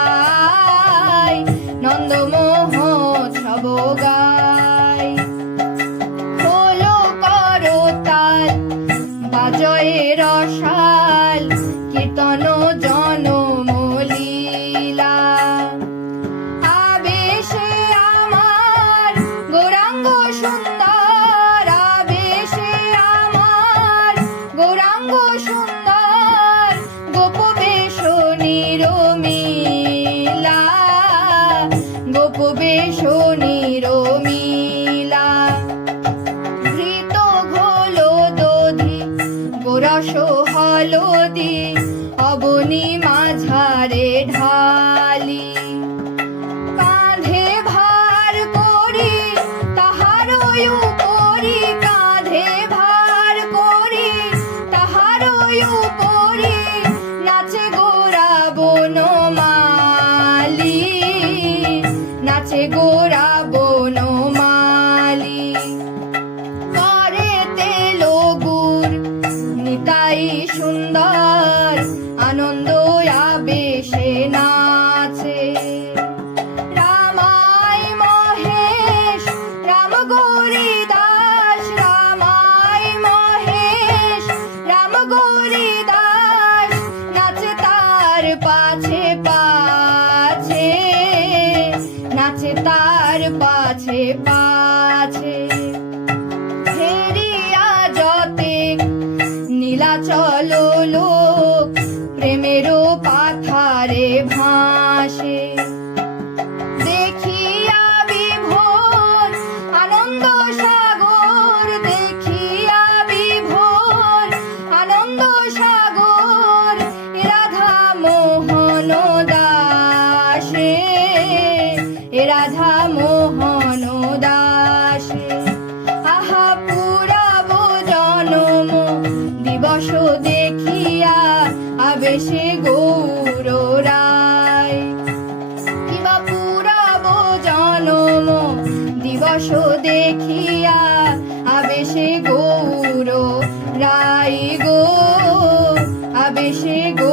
গায়, নন্দ মহোৎসব গায়। হলো করতাল বাজয়ে রসাল, কীর্তন জনমলীলা। আবেশে আমার গৌরাঙ্গ সুন্দর, আবেশে আমার গৌরাঙ্গ সুন্দর, গোপবেশ নিরমিলা, গোপবেশ নিরমিলা। ঘৃত ঘোল দধি গোরস হলদি, অবনী মাঝারে ঢালি। কাঁধে ভার করি তাহারই উপরি, কাঁধে ভার করি তাহারই উপরি, নাচে গোরা বনমালী, নাচে গোরা বনমালী। করে তেল গুড় নিতাই সুন্দর, আনন্দ আবেশে নাচে। রামাই মহেশ রাম গৌরী দাস, রামাই মহেশ রাম গৌরী দাস, নাচে তার পাছে পাছে, নাচে তার পাছে পাছে। ফেরিয়া যতে নীলাচল লোক, প্রেমেরও পাথারে ভাসে। দেখিয়া বিভোর আনন্দ সাগর, দেখিয়া বিভোর আনন্দ সাগর, এ রাধা মোহন দাসে, এ রাধা মোহন দাসে। আহা পুরাব জনম দিবস দেখিয়া, আবেশে গৌর রায়। কিবা পুরাব জনম দিবস দেখিয়া, আবেশে গৌর রায় গো, আবেশে গো।